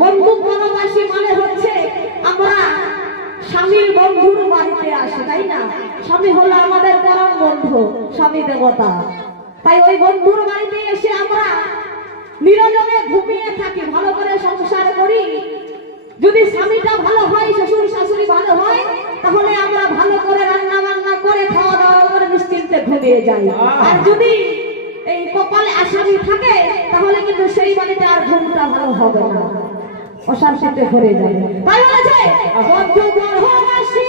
বন্ধু বনবাসী মানে হচ্ছে আমরা স্বামীর বন্ধুর বাড়িতে আসি, তাই না? স্বামী হলো আমাদের পরম বন্ধু, স্বামী দেবতা। তাই ওই বন্ধুর বাড়িতে এসে আমরা নিরজনে ঘুমিয়ে থাকি, ভালো করে সংসার করি। যদি স্বামীটা ভালো হয়, শ্বশুর শাশুড়ি ভালো হয়, তাহলে আমরা ভালো করে রান্না বান্না করে খাওয়া দাওয়া করে নিশ্চিন্তে ঘুমিয়ে যাই। আর যদি এই কপালে আসামি থাকে, তাহলে কিন্তু সেই বাড়িতে আর ঘুমটা ভালো হবে না, অশান্তিতে ভরে যাবে। তাই বলেছে বন্ধু বনবাসী